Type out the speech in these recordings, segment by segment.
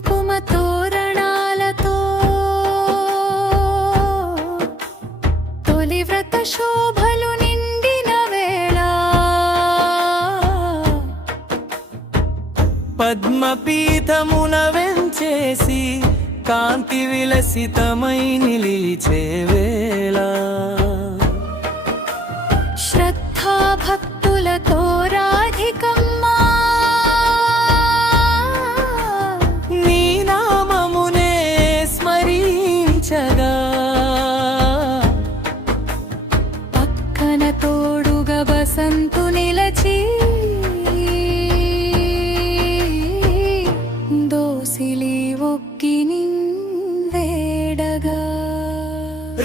కుంకుమ తోరణాలతో తొలి వ్రత శోభలు నిండిన వేళ పద్మపీఠమున వెంచేసి కాంతి విలసితమై నిలిచే వేళ శ్రద్ధా భక్తులతో రాధికమ్మా నీ నామమునే స్మరించగా పక్కన తోడుగా బసంతు నిలచి దోసిలి ఒక్కి నిందేడగా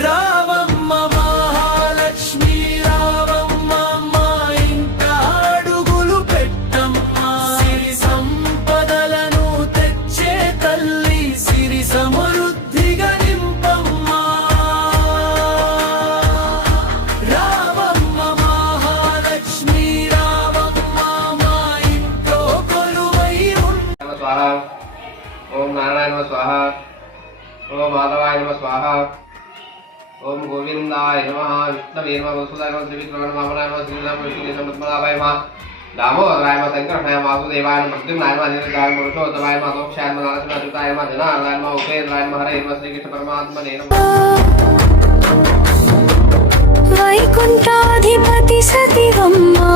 రావమ్మ మహాలక్ష్మి రావమ్మ మా ఇంట అడుగులు పెట్టమ్మా సిరి సంపదలను తెచ్చే తల్లి సిరి సమృద్ధిగా నింపమ్మా రావమ్మ మహాలక్ష్మి రావమ్మ మా ఇంట్లో కొలువై स्वाहा ओम नारायण नमः स्वाहा ओम माधवाय नमः स्वाहा ओम गोविंदाय नमः विष्णवे नमः वसुदेवाय नमः त्रिविक्रमाय नमः वामनाय नमः श्रीराम विष्णुवे नमः पद्मनाभाय नमः दामोदराय नमः शंकराय नमः वासुदेवाय नमः प्रद्युम्नाय नमः अनिरुद्धाय नमः पुरुषोत्तमाय नमः मोक्षाय नमः नारायणाय अच्युताय नमः जनार्दनाय नमः उपेन्द्राय नमः हरे नमः श्रीकृष्ण परमात्मने नमः వైకుంఠాధిపతి సతివమ్మా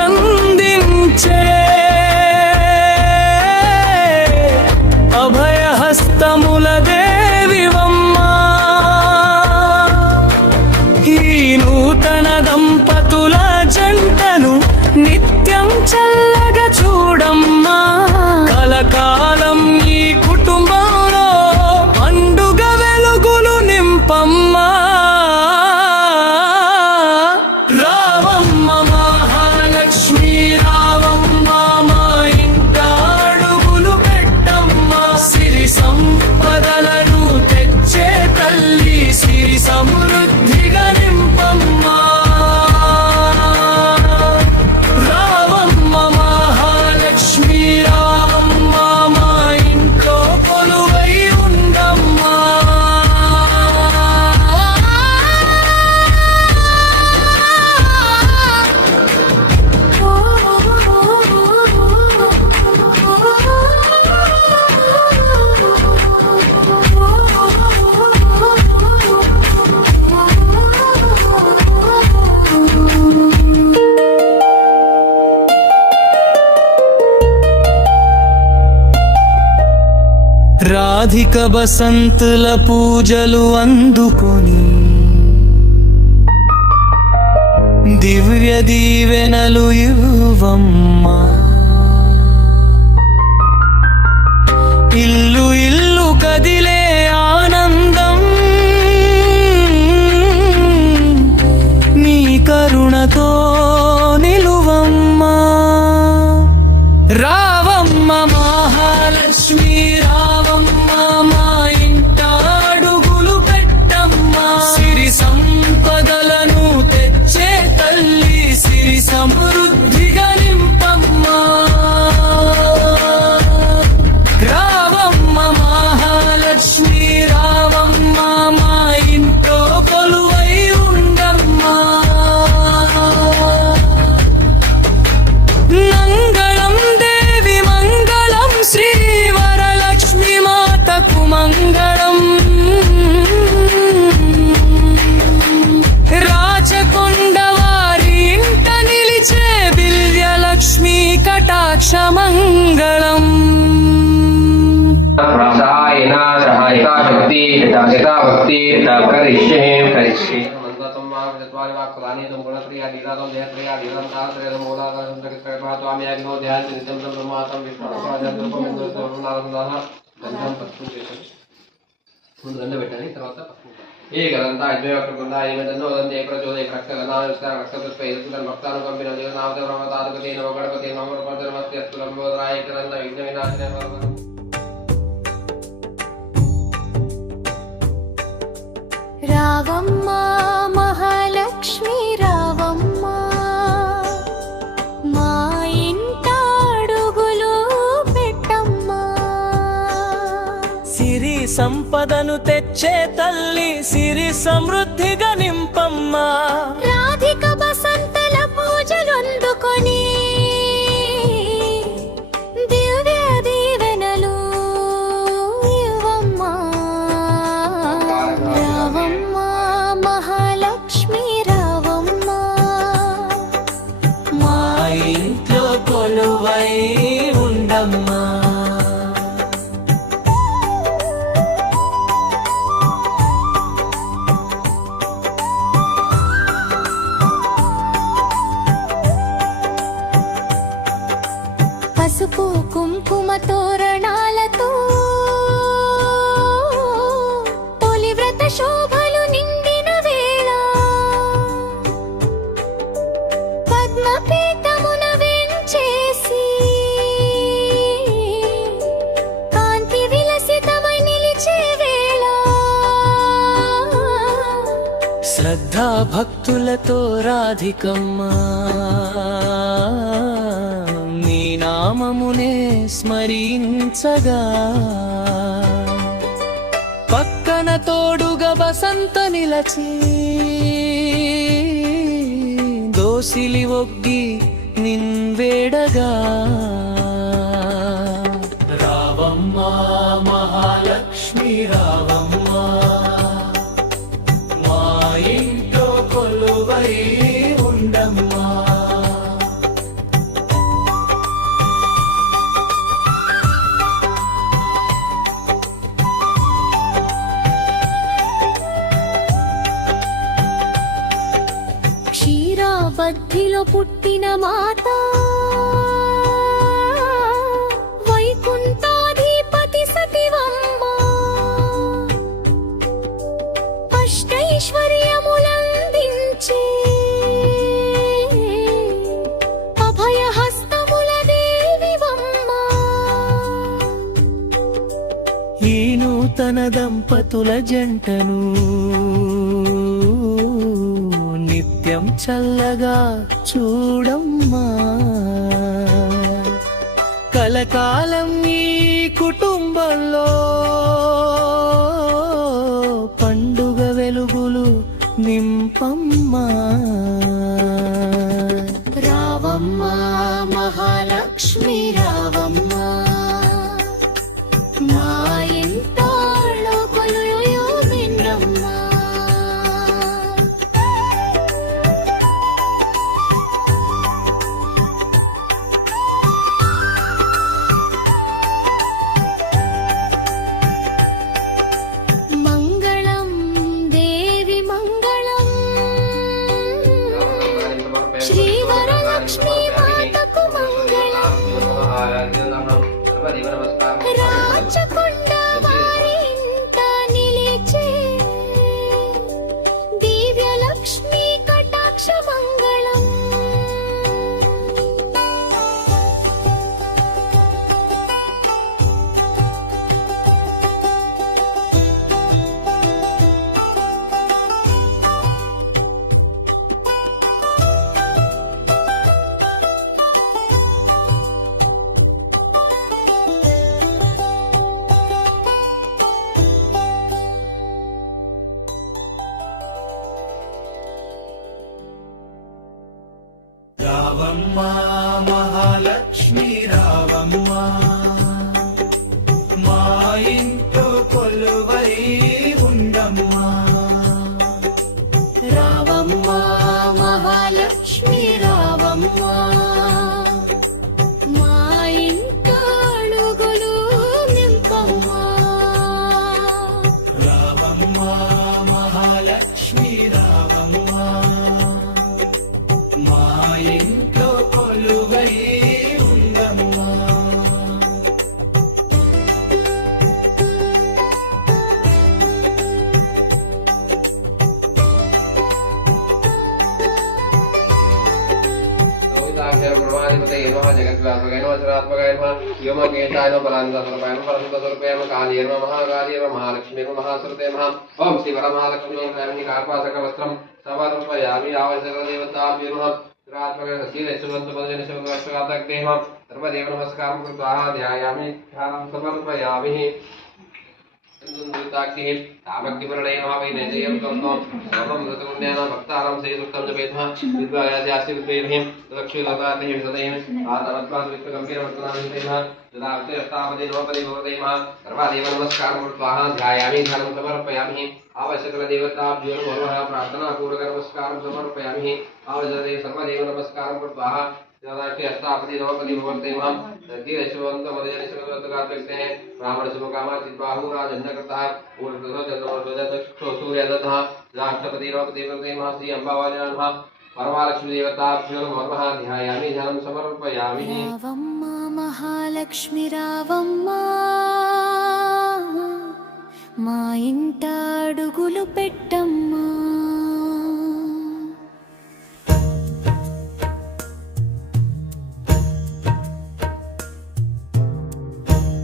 అష్టైశ్వర్యములందించే అభయహస్తముల దేవివమ్మా ఈ నూతన దంపతుల జంటను నిత్యం చల్లగా చూడమ్మా కలకాలం ఈ కుటుంబంలో పండుగ వెలుగులు నింపమ్మా సంపదలను తెచ్చే తల్లి సిరి సమృద్ధిగా నింపమ్మా రావమ్మ మహాలక్ష్మి రావమ్మ మా ఇంట్లో కొలువై ఉండమ్మా రాధిక బసంతుల పూజలు అందుకొని దివ్య దీవెనలు ఇవ్వమ్మా ఇల్లు ఇల్లు కదిలే ఆనందం నీ కరుణతో నిలువమ్మా రావమ్మ మహాలక్ష్మి రావమ్మ మా ఇంట అడుగులు పెట్టమ్మా సిరి సంపదలను తెచ్చే తల్లి సిరి సమృద్ధిగా నింపమ్మా రావమ్మ మహాలక్ష్మి రావమ్మ మా ఇంట్లో కొలువై ఉండమ్మా మంగళం దేవి మంగళం శ్రీ వరలక్ష్మి మాతకు మంగళం రాచకొండ వారి ఇంట నిలిచే బిల్యలక్ష్మి కటాక్ష మంగళం प्रासायना सहायिका शक्ति हिता भक्ति करिष्ये करिष्ये मंत्रतम वाक्चत्वारि वाक्पदानि तम गुणप्रिया लीलातम जयप्रिया लीलाम तारत्रयम मोदाकरम जगत्कर्मा स्वामी अग्नो ध्यान नित्यं तम ब्रह्मातम विष्णुपादं रूपम इंद्रतम नारदाः गंधं पत्तु చేశారు ముందు గంధ పెట్టండి తర్వాత పసుపు ఏ గంధ అజ్ఞాయకృంద ఏమదన్నో దంతే ప్రచోదయ రక్తగణానుష్కార రక్తపుష్ప ఇరుసుదన్ భక్తానుకంపిన దేవనామత బ్రహ్మతాదపతి నమ గణపతి నమ గణపతిర్మస్తి అస్తులంబోదరాయ కరంద విఘ్న వినాశన రావమ్మ మహాలక్ష్మి రావమ్మ సిరి సంపదను తెచ్చే తల్లి సిరి సమృద్ధిగా నింపమ్మా రాధిక బసంతల పూజలందుకొని దివ్య దీవెనలు ఇవ్వమ్మా రావమ్మా మహాలక్ష్మి రావమ్మా మా ఇంట్లో కొలువై ఉండమ్మా పసుపు కుంకుమ తోరణాలతో తొలి వ్రత శోభలు నిండిన వేళ పద్మపీఠమున వెంచేసి కాంతి విలసితమై నిలిచే వేళ శ్రద్ధా భక్తులతో రాధికమ్మా నీ నామమునే స్మరించగా పక్కన తోడుగా బసంత నిలచి దోసిలి ఒగ్గి నిన్వేడగా రావమ్మా మహాలక్ష్మి రావమ్మా మా ఇంట్లో కొలువై ఉండమ్మా క్షీరాబద్ధిలో పుట్టిన మాత వైకుంఠాధిపతి సతివమ్మ అష్టైశ్వర్యములందించే అభయహస్తముల దేవివమ్మ ఈ నూతన దంపతుల జంటను నిత్యం చల్లగా చూడమ్మా కలకాలం ఈ కుటుంబంలో పండుగ వెలుగులు నింపమ్మా రావమ్మా మహాలక్ష్మి రావమ్మా మా ఇంట్లో కొలుయు నిన్నమ్మా మంగళం దేవి మంగళం శ్రీవరలక్ష్మీ మాతకు మంగళం రాచకొండ వారి ఇంట నిలిచే దివ్యలక్ష్మీ కటాక్ష మంగళం రావమ్మా మహాలక్ష్మి రావమ్మా మా ఇంట్లో కొలువై ఉండమ్మా రావమ్మా మహాలక్ష్మి రావమ్మా మా ఇంట అడుగులు నింపమ్మా రావమ్మా మహాలక్ష్మి రావమ్మా మా ఇంట్లో కొలువై ఉండమ్మా महालक्ष्मी महासुरते महा ओम श्री वरमहालक्ष्मी कार्पासक वस्त्रम समर्पयामि आवश्यकदेवताभ्यो नमः सर्वदेव नमस्कारं कृत्वा ध्यायामि ध्यानं समर्पयामि युक्ताक्षिः तामग्निवर्णये नमः वै नैजयं त्वं सर्वं ऋतुपुण्यानां भक्तानां श्रीसुक्तं जपेतः विद्वायास्यास्ति विद्वेभिः लक्ष्मीलोकार्तिः विसदैः आत्मत्वात् विश्वगम्भीरवर्तनाभिषेकः तदावते अष्टापदे नवपदे भवते महा सर्वादेव नमस्कारं कृत्वा ध्यायामि ध्यानं समर्पयामि आवश्यकदेवताभ्यो नमः प्रार्थनापूर्वक नमस्कारं समर्पयामि आवश्यकते सर्वदेव नमस्कारं कृत्वा तदावते अष्टापदे नवपदे भवते महा तद्गीरशवन्तमदयनिशमगतगात्रक्ते ब्राह्मणशुभकामाचिद्बाहु राजन्नकृतः ऊर्ध्वचन्द्रमध्वजचक्षुः सूर्यदत्तः राष्ट्रपति नवपदे भवते महा श्री अम्बावाजा नमः परमालक्ष्मी देवताभ्यो नमः ध्यायामि ध्यानं समर्पयामि రావమ్మ మహాలక్ష్మి రావమ్మ మా ఇంట అడుగులు పెట్టమ్మా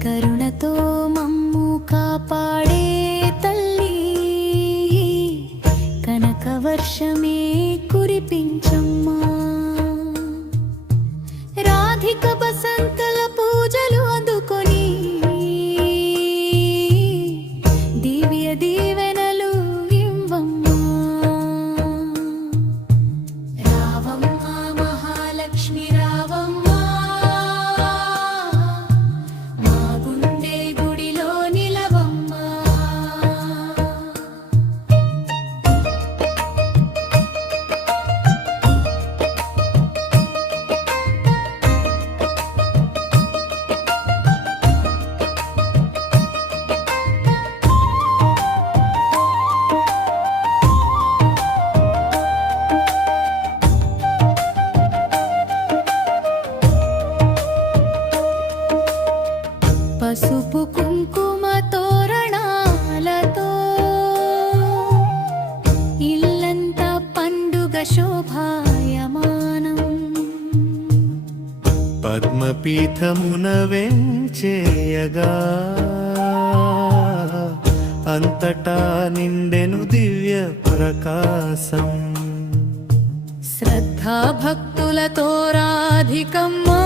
కరుణతో మమ్ము కాపాడే తల్లి కనక వర్షమే కురిపించమ్మా రాధిక బసంతల పూజలు అందుకొని దివ్య దీవెనలు ఇవ్వమ్మా రావమ్మ మహాలక్ష్మి రావమ్మ మా గుండె గుడిలో నిలవమ్మా పసుపు కుంకుమ తోరణాలతో ఇల్లంతా పండుగ శోభాయమానం పద్మపీఠమున వెంచేయగా అంతటా నిండెను దివ్య ప్రకాశం శ్రద్ధా భక్తులతో రాధికమ్మా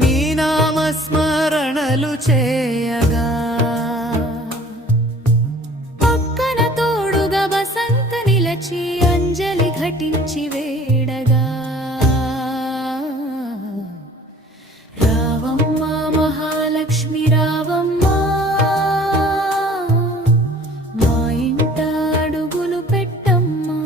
నీ నామస్మరణలు చేయగా పక్కన తోడుగా వసంత నిలచి అంజలి ఘటించి వేడగా రావమ్మ మహాలక్ష్మి రావమ్మ మా ఇంట అడుగులు పెట్టమ్మా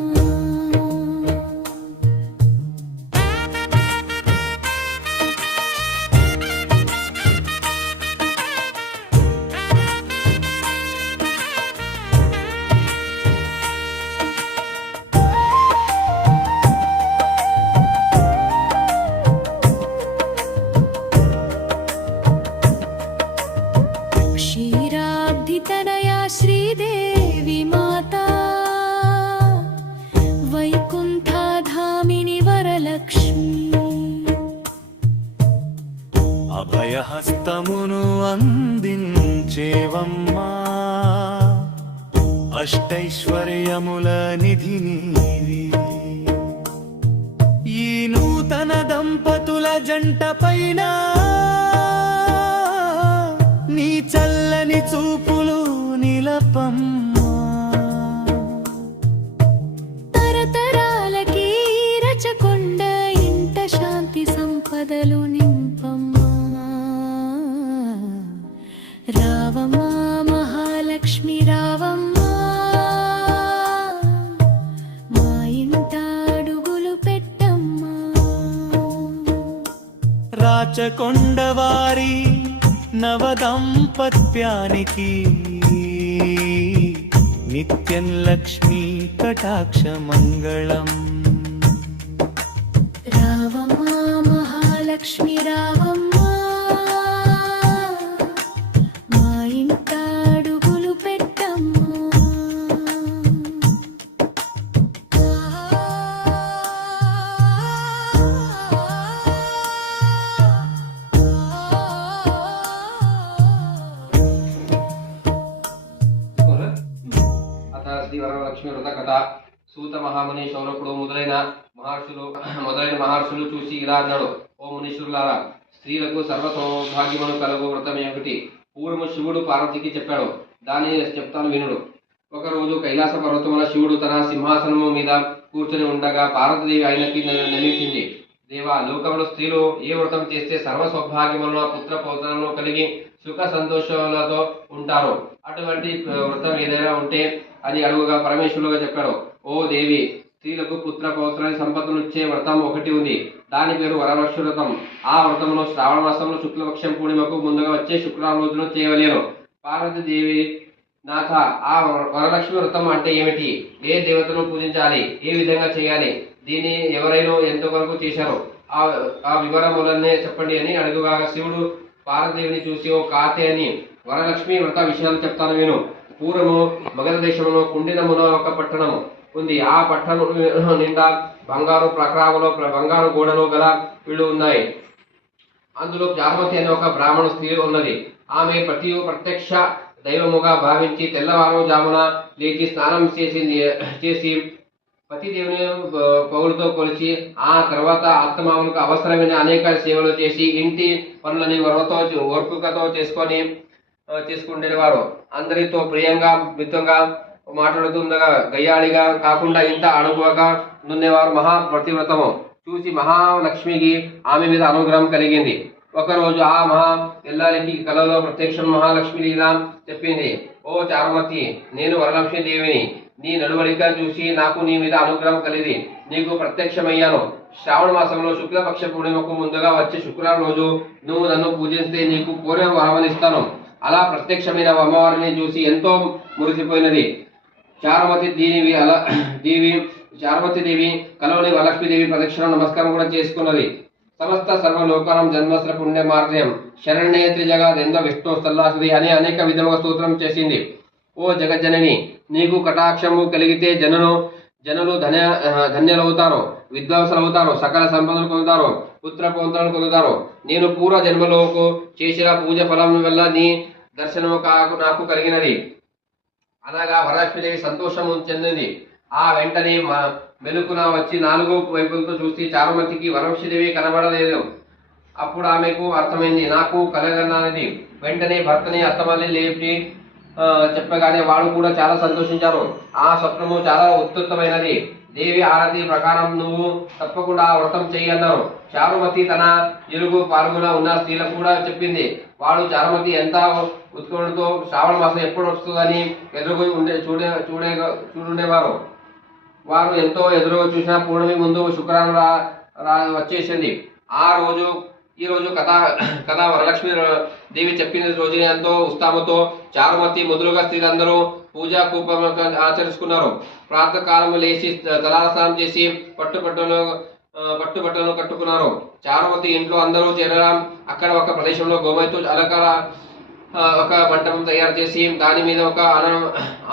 క్షీరాబ్ధితనయా శ్రీదేవి మాతా వైకుంఠధామిని వరలక్ష్మి అభయహస్తమును అందించేవమ్మా అష్టైశ్వర్యముల నిధి నీవి ఈ నూతన దంపతుల జంట పైన నీ చల్లని చూపులు నిలపమ్మా తరతరాలకి రచకొండ ఇంట శాంతి సంపదలు నింపమ్మా రావమ్మ మహాలక్ష్మి రావమ్మ మా ఇంట అడుగులు పెట్టమ్మా రాచకొండవారి నవదంపత్యానికి నిత్యం లక్ష్మీ కటాక్ష మంగళం రావమ్మ మహాలక్ష్మి రావమ్మ మా ఇంట అడుగులు పెట్టమ్మా శ్రీ వరలక్ష్మి వ్రత కథ సూత మహాముని శౌనకుడు మొదలైన మహర్షులు చూసి ఇలా అన్నాడు, ఓ మునీశ్వరులారా, స్త్రీలకు సర్వ సౌభాగ్యమును కలుగు వ్రతం ఏమిటి? పూర్వము శివుడు పార్వతికి చెప్పాడు. దాన్ని చెప్తాను వినుడు. ఒకరోజు కైలాస పర్వతమున శివుడు తన సింహాసనము మీద కూర్చొని ఉండగా పార్వతీదేవి ఆయనకి నమించింది. దేవా, లోకంలో స్త్రీలు ఏ వ్రతం చేస్తే సర్వ సౌభాగ్యములను పుత్ర పౌత్రములను కలిగి సుఖ సంతోషాలతో ఉంటారు. అటువంటి వ్రతం ఏదైనా ఉంటే అని అడుగుగా పరమేశ్వరుడుగా చెప్పాడు. ఓ దేవి, స్త్రీలకు పుత్ర పౌత్రాన్ని సంపదనిచ్చే వ్రతం ఒకటి ఉంది. దాని పేరు వరలక్ష్మి వ్రతం. ఆ వ్రతమును శ్రావణ మాసంలో శుక్లపక్షం పూర్ణిమకు ముందుగా వచ్చే శుక్రవారం రోజున చేయవలేను. పార్వతీదేవి, నాథ, ఆ వరలక్ష్మి వ్రతం అంటే ఏమిటి? ఏ దేవతను పూజించాలి? ఏ విధంగా చేయాలి? దీన్ని ఎవరైనా ఎంతవరకు చేశారో ఆ వివరములనే చెప్పండి అని అడుగుగా శివుడు పార్వతీదేవిని చూసి, ఓ కాతే అని వరలక్ష్మి వ్రత విషయాలు చెప్తాను విను. పూర్వము మగధ దేశంలో కుండినమున ఒక పట్టణము ఉంది. ఆ పట్టణం నిండా బంగారు ప్రకారములో బంగారు గోడలు గల ఇళ్ళు ఉన్నాయి. అందులో జార్మతి అనే ఒక బ్రాహ్మణ స్త్రీ ఉన్నది. ఆమె ప్రత్యక్ష దైవముగా భావించి తెల్లవారుజామున లేచి స్నానం చేసి పతిదేవుని పౌరుతో కొలిచి ఆ తర్వాత అత్తమామలకు అవసరమైన అనేక సేవలు చేసి ఇంటి పనులని ఓర్పుకతో చేసుకునేవారు. అందరితో ప్రియంగా మిత్రంగా మాట్లాడుతుండగా గయ్యాళిగా కాకుండా ఇంత అణువుగా నుండేవారు. మహాప్రతివ్రతము చూసి మహాలక్ష్మికి ఆమె మీద అనుగ్రహం కలిగింది. ఒకరోజు ఆ ఎల్లారికి కలలో ప్రత్యక్షం మహాలక్ష్మి ఇలా చెప్పింది. ఓ చారుమతి, నేను వరలక్ష్మి దేవిని. నీ నడువడిక చూసి నాకు నీ మీద అనుగ్రహం కలిగి నీకు ప్రత్యక్షమయ్యాను. శ్రావణ మాసంలో శుక్లపక్ష పూర్ణిమకు ముందుగా వచ్చే శుక్రవారం రోజు నువ్వు నన్ను పూజిస్తే నీకు పూర్వ వరమనిస్తాను. అలా ప్రత్యక్షమైన అమ్మవారిని చూసి ఎంతో మురిసిపోయినది. చారుమతీదేవి కలవని వరలక్ష్మీదేవి ప్రదక్షిణ నమస్కారం కూడా చేసుకున్నది. సమస్త సర్వలోకానం జన్మస్ర పుణ్య మార్గం శరణ్యేత్రి జగదెంద విష్ణు స్థల్లాసుది అని అనేక విధముగా స్తోత్రం చేసింది. ఓ జగజ్జనని, నీకు కటాక్షము కలిగితే జనులు ధన్యులవుతారు, విద్వాంసులవుతారు, సకల సంపదలు పొందుతారు, పుత్ర పౌత్రాలను పొందుతారు. నేను పూర్వ జన్మలోకి చేసిన పూజ ఫలం వల్ల నీ దర్శనము నాకు కలిగినది అనగా వరలక్ష్మీదేవి సంతోషము చెందింది. ఆ వెంటనే వెలుకున వచ్చి నాలుగు వైపులతో చూసి చారుమతికి వరలక్ష్మీదేవి కనబడలేదు. అప్పుడు ఆమెకు అర్థమైంది, నాకు కలగనది. వెంటనే భర్తని అత్తమల్లి లేపి చెప్పగానే వాడు కూడా చాలా సంతోషించారు. ఆ స్వప్నము చాలా ఉత్కృష్టమైనది. దేవి ఆరతి ప్రకారం నువ్వు తప్పకుండా ఆ వ్రతం చెయ్యన్నారు. చారుమతి తన ఇరుగు పాల్గొన ఉన్న స్త్రీలకు కూడా చెప్పింది. వాడు చారుమతి ఎంత ఉత్కంఠతో శ్రావణ మాసం ఎప్పుడు వస్తుందని ఎదురుగా చూడుండేవారు. వారు ఎంతో ఎదురుగా చూసిన పూర్ణమి ముందు శుక్రవారం వచ్చేసింది. ఈ రోజు కథ వరలక్ష్మి దేవి చెప్పిన రోజున ఎంతో ఉత్సాహంతో చారుమతి మొదలుగా స్త్రీలందరూ పూజా కూపం ఆచరించుకున్నారు. ప్రాతకాలం లేచి తలాస్నానం చేసి పట్టుబట్టలను కట్టుకున్నారు. చారుమతి ఇంట్లో అందరూ చేరడం. అక్కడ ఒక ప్రదేశంలో గోమతితో అలంకార ఒక మంటపం తయారు చేసి దాని మీద ఒక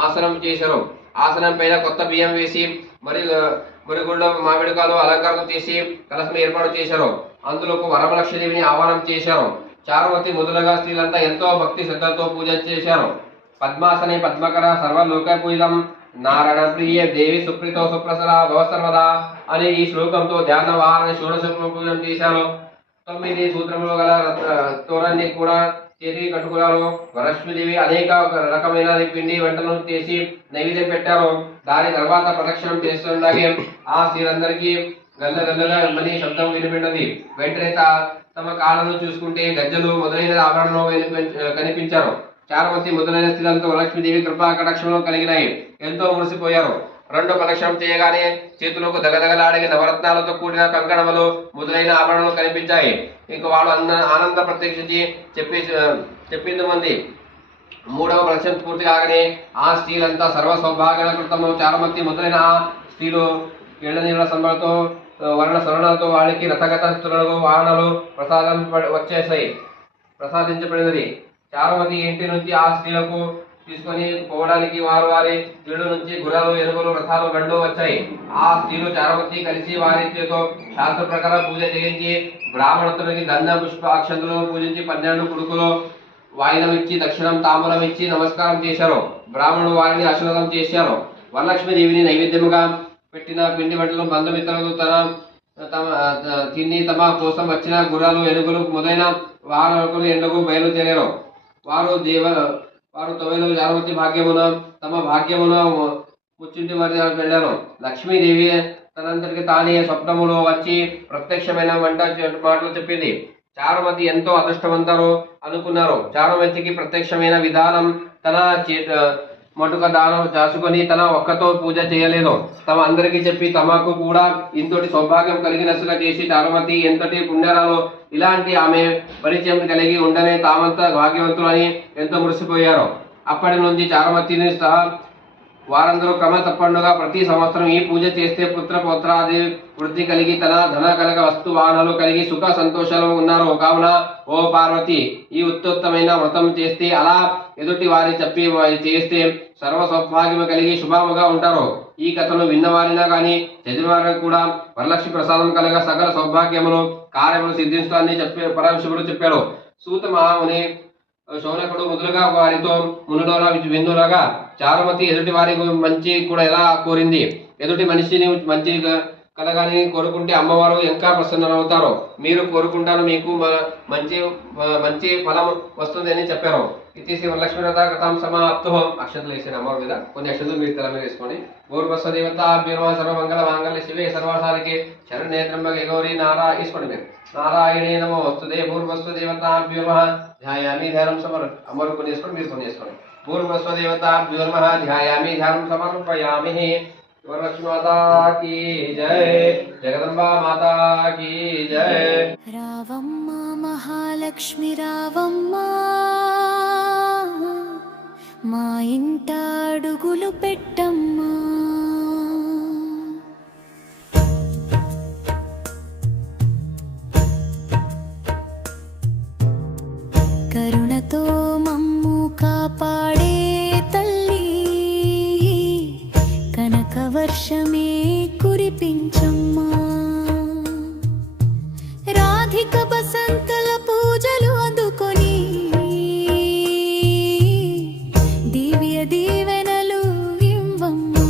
ఆసనం చేశారు. ఆసనం పైన కొత్త బియ్యం వేసి మరిగుళ్ళ మామిడికాయలు అలంకారం చేసి కలశం ఏర్పాటు చేశారు. అందులో వరలక్ష్మీదేవిని ఆహ్వానం చేశారు. చారుమతి మొదలుగా స్త్రీలంతా ఎంతో భక్తి శ్రద్ధలతో పూజ చేశారు. పద్మాసనే పద్మకర సర్వలోక పూజితం నారాయణ ప్రియ దేవి సుప్రీతో సుప్రసర భవ సర్వదా అనే ఈ శ్లోకంతో ధ్యాన వాహన షోడశ పూజం చేశారు. 9 సూత్రములు గల తోరాన్ని కూడా చేతికి కట్టుకున్నారు. వరలక్ష్మీదేవి అనేక రకమైన పిండి వంటలను చేసి నైవేద్యం పెట్టారు. దాని తర్వాత ప్రదక్షిణం చేస్తుండగా ఆ స్త్రీలందరికీ గల్లగల్లగా మని శబ్దం వినిపించింది. వెంటనే తమ కాళ్ళను చూసుకుంటే గజ్జలు మొదలైన ఆభరణలు కనిపించారు. చారుమతి మొదలైన స్త్రీలతో వరలక్ష్మీదేవి కృపా కటాక్షంలో కలిగినాయి. ఎంతో మురిసిపోయారు. రెండో ప్రదక్షిణం చేయగానే చేతులకు దగదగలాడే నవరత్నాలతో కూడిన కంకణములు మొదలైన ఆభరణలు కనిపించాయి. ఇంక వాళ్ళు ఆనంద ప్రత్యక్షించి చెప్పింది మంది. మూడవ ప్రదక్షిణ పూర్తి కాగానే ఆ స్త్రీలంతా సర్వ సౌభాగ్య కృతము చారుమతి మొదలైన ఆ స్త్రీలు ఇళ్ల నీళ్ళ సంబలతో వర్ణ స్వర్ణాలతో వాళ్ళకి రథగతస్తులకు వాహనాలు ప్రసాదించబడినది. చారుమతి ఇంటి నుంచి ఆ స్త్రీలకు తీసుకొని పోవడానికి వారి ఇళ్ళ నుంచి గుర్రాలు, ఎనుగులు, రథాలు, గండు వచ్చాయి. ఆ స్త్రీలు చారుమతి కలిసి వారి చేతో శాస్త్ర ప్రకారం పూజ చేయించి బ్రాహ్మణుడికి గంధ పుష్ప అక్షంతలను పూజించి 12 కుడుకులు వాయినం ఇచ్చి దక్షిణం తాంబూలం ఇచ్చి నమస్కారం చేశారు. బ్రాహ్మణుడు వారిని ఆశీర్వాదం చేశారు. వరలక్ష్మీదేవిని నైవేద్యముగా పెట్టిన పిండి వంటలు బంధుమిత్రులకు తిని తమ కోసం వచ్చిన గుర్రాలు, ఎనుగులు మొదలైన వాహనాలకు ఎండకు బయలుదేరారు. వారు తొవెలో జానవతి భాగ్యమున తమ భాగ్యమున ముచ్చింటి వారి వెళ్ళారు. లక్ష్మీదేవి తనంతటికి తానే స్వప్నములో వచ్చి ప్రత్యక్షమైన మాటలు చెప్పింది. చారుమతి ఎంతో అదృష్టవంతరు అనుకున్నారు. చారుమతికి ప్రత్యక్షమైన విధానం తన మటుక దానం చేసుకొని తన ఒక్కతో పూజ చేయలేదు. తమ అందరికీ చెప్పి తమకు కూడా ఇంతటి సౌభాగ్యం కలిగినట్టుగా చేసి చారుమతి ఎంతటి పుణ్యరాలు, ఇలాంటి ఆమె పరిచయం కలిగి ఉండనే తామంతా భాగ్యవంతులు అని ఎంతో మురిసిపోయారు. అప్పటి నుంచి చారుమతిని సహా వారందరూ క్రమ తప్పకుండా ప్రతి సంవత్సరం ఈ పూజ చేస్తే పుత్ర పౌత్రాది వృద్ధి కలిగి తన ధన కలగ వస్తు వాహనాలు కలిగి సుఖ సంతోషాలు ఉన్నారు. కావున ఓ పార్వతి, ఈ ఉత్తమమైన వ్రతం చేస్తే అలా ఎదుటి వారి చెప్పి చేస్తే సర్వ సౌభాగ్యము కలిగి శుభముగా ఉంటారు. ఈ కథను విన్నవారినా కానీ చదివిన కూడా వరలక్ష్మి ప్రసాదం కలగ సకల సౌభాగ్యములు కార్యములు సిద్ధిస్తారని పరమశివుడు చెప్పాడు. సూత మహాముని శౌనకుడు మొదలుగా వారితో మునులోన విందులగా చారుమతి ఎదుటి వారి మంచి కూడా ఎలా కోరింది. ఎదుటి మనిషిని మంచి కలగాని కోరుకుంటే అమ్మవారు ఇంకా ప్రసన్నమవుతారు. మీరు కోరుకుంటాను మీకు మంచి ఫలం వస్తుంది అని చెప్పారు. ఇది వరలక్ష్మీ వ్రత కథం సమాప్తం. అక్షతలు వేసిన అమ్మవారి మీద కొన్ని అక్షతలు మీరు తల మీద వేసుకోండి. భూర్భస్వ దేవత అభ్యుర్మ సర్వమంగళ మాంగళ్య శివే సర్వసారికి శరణ్యే త్ర్యంబకే గౌరీ వేసుకోండి మీరు. నారాయణే నమో వస్తుదే భూర్భస్వ దేవతాభ్యుర్మ ధ్యాయామి ధ్యానం అమ్మవారు కొన్ని వేసుకోండి, మీరు కొన్ని వేసుకోండి. భూర్భస్వ దేవతాభ్యుర్మ ధ్యాయామి ధ్యానం సమర్పయామి. వరలక్ష్మి మాతా కీ జయ, జగదంబా మాతా కీ జయ. రావమ్మ మహాలక్ష్మి రావమ్మ, మా ఇంట అడుగులు పెట్టమ్మా. కరుణతో మమ్ము కాపాడే తల్లి, కనక వర్షమే కురిపించమ్మా. రాధిక బసంతల పూజలు అందుకొని దివ్య దీవెనలు ఇవ్వమ్మా.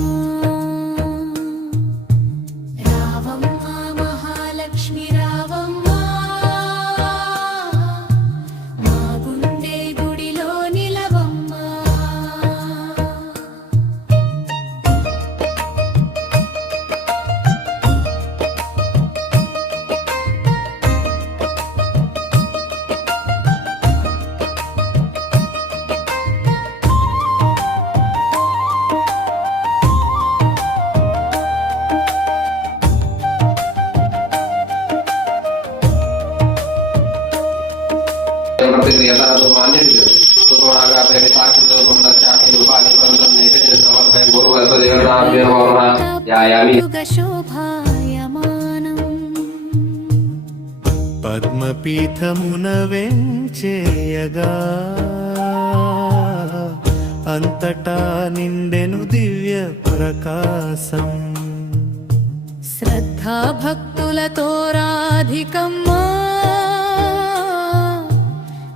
రావమ్మ మహాలక్ష్మి రావమ్మ, మా గుండె గుడిలో నిలవమ్మా. పద్మపీఠమున వెంచేయగా అంతటా నిండెను దివ్య ప్రకాశం. శ్రద్ధా భక్తులతో రాధికమ్మా,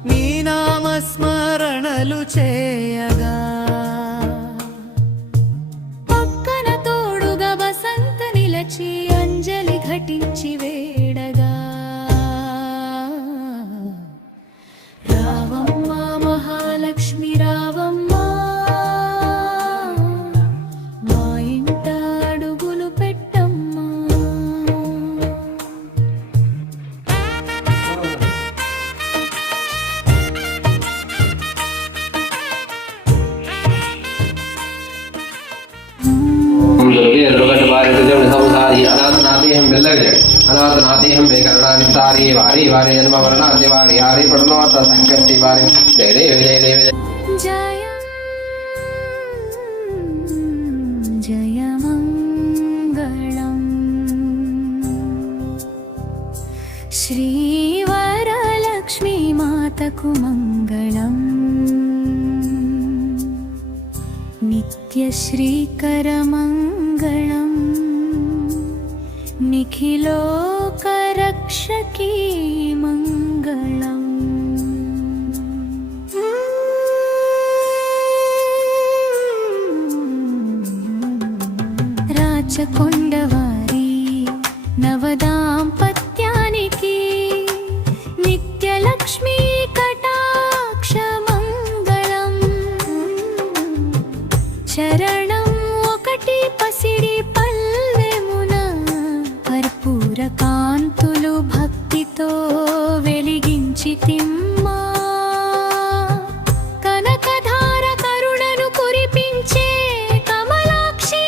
నీ నామస్మరణలు చేయగా పక్కన తోడుగా వసంత నిలచి అంజలి ఘటించి వేడగా. రావమ్మ మహాలక్ష్మి రావమ్మ, మా ఇంట అడుగులు పెట్టమ్మా. అనాథనాథేహం మే కరుణావిస్తారి వారి వారి జన్మ వర్ణాది వారి హారి పడునోత సంకటి వారి జయ దేవ జయ దేవ జయ జయ మంగళం శ్రీ వరలక్ష్మీ మాతకు మంగళం. నిత్య శ్రీకర మంగళం, నిఖిలోకరక్షకీ మంగళం. రాచకొండవారి నవదాంపత్యానికి నిత్యలక్ష్మీ కటాక్ష మంగళం. కాంతులు భక్తితో వెలిగించితిమ్మా కనకధార కరుణను కురిపించే కమలాక్షి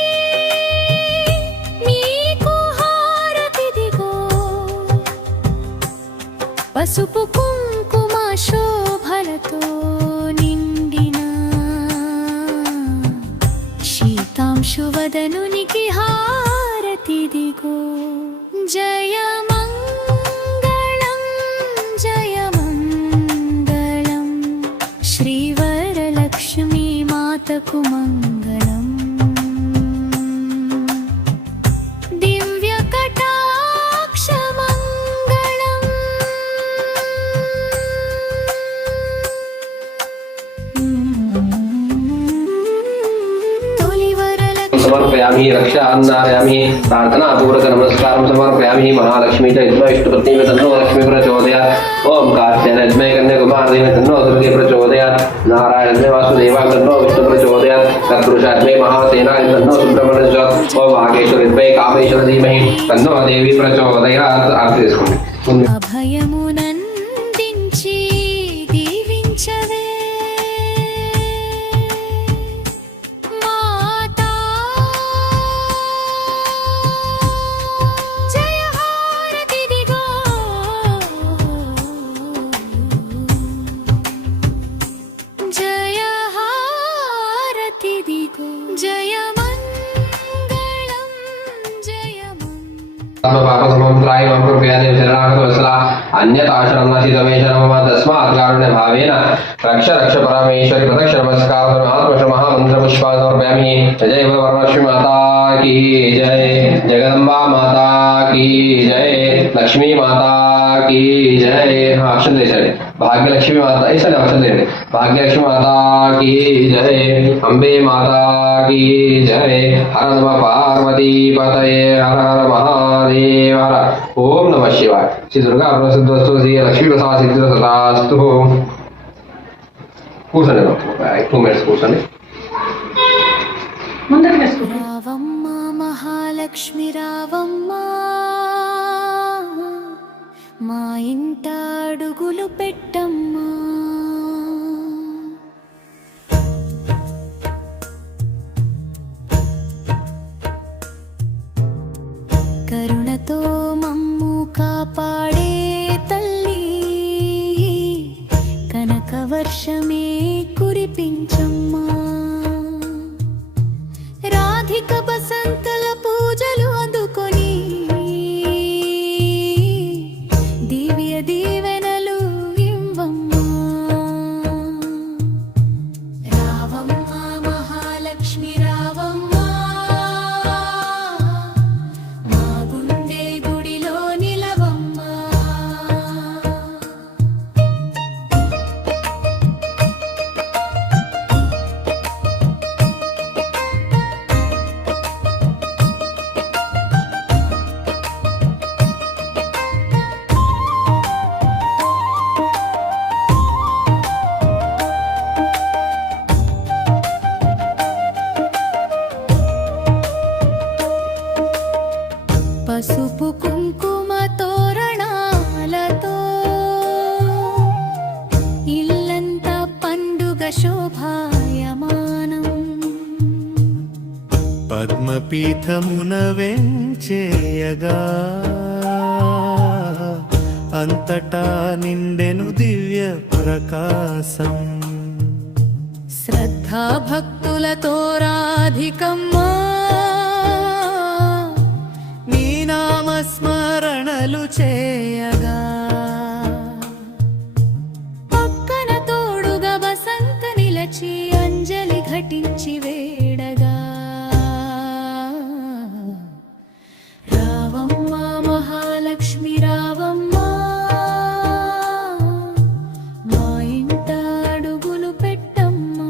నీకు హారతిదిగో పసుపు కుంకుమ శోభలతో నిండిన శీతాంశువదనునికి హారతిదిగో జయ మంగళం జయ మంగళం శ్రీవరలక్ష్మీ మాతకు మంగళం దివ్య కటాక్ష మంగళం తొలి వరలక్ష్మి समर्पयामि रक्षां धारयामि प्रार्थनापूर्वक नमस्कारं समर्पयामि महालक्ष्मी च विष्णुपत्नी में तन्नो लक्ष्मी प्रचोदयात् ओम कात्यायन विद्महे कन्याकुमारी में तन्नो दुर्गे प्रचोदयात् नारायण में वासुदेवा तन्नो विष्णु प्रचोदयात् तत्पुरुषात्मे महासेना तन्नो सुब्रह्मण्य च ओम वागेश्वर विद्महे कामेश्वर धीमहि तन्नो देवी प्रचोदयात् आरती తీసుకోండి అభయమునందించి దీవించవే మాతా జయ హారతిదిగో జయ హారతిదిగో జయ మంగళం జయ మంగళం पापसमं त्रायमं कृपयादेव शरणागत वत्सला अन्यताशरणं नास्ति तमेशनं मम तस्मात् कारुण्य भावेन रक्ष रक्ष परमेश्वरि प्रदक्ष नमस्कारं महात्मश महामन्त्रपुष्पान् समर्पयामि जय वरलक्ष्मी माता की जय जगदम्बा माता की जय लक्ष्मी माता की जय हाँ अक्षर ले चले भाग्यलक्ष्मी माता ऐसा नहीं अक्षर ले भाग्यलक्ष्मी माता की जय अम्बे माता की जय हर नमः पार्वती पतये हर हर महादेव हर ओम नमः शिवाय श्री दुर्गा प्रसिद्धस्तु श्री लक्ष्मी प्रसाद सिद्ध तथास्तु కూర్చోండి 2 minutes కూర్చోండి రావమ్మ మహాలక్ష్మి రావమ్మ మా ఇంట అడుగులు పెట్టమ్మా కరుణతో మమ్ము కాపాడే తల్లి కనక వర్షమే కురిపించమ్మా రాధిక బసంతల పూజలు అందుకొని దివ్య దీవెనలు ఇవ్వమ్మా రావమ్మ మహాలక్ష్మి రావమ్మ మా గుండె గుడిలో నిలవమ్మా పసుపు కుంకుమ తోరణాలతో ఇల్లంతా పండుగ శోభాయమానం పద్మపీఠమున వెంచేయగా అంతటా నిండెను దివ్య ప్రకాశం శ్రద్ధా భక్తులతో రాధికమ్మా నీ నామస్మరణలు చేయగా పక్కన తోడుగా వసంత నిలచి అంజలి ఘటించి వేడగా రావమ్మ మహాలక్ష్మి రావమ్మ మా ఇంట అడుగులు పెట్టమ్మా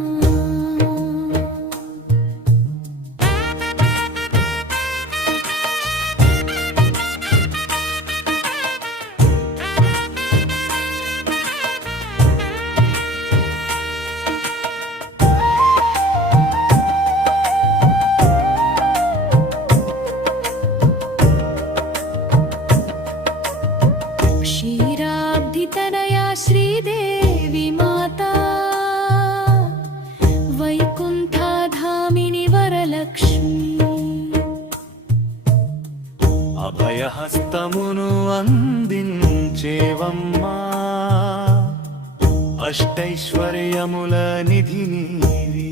ఆదితనయా శ్రీదేవి మాతా వైకుంఠధామిని వరలక్ష్మి అభయహస్తమును అందించేవమ్మా అష్టైశ్వర్యముల నిధి నీవి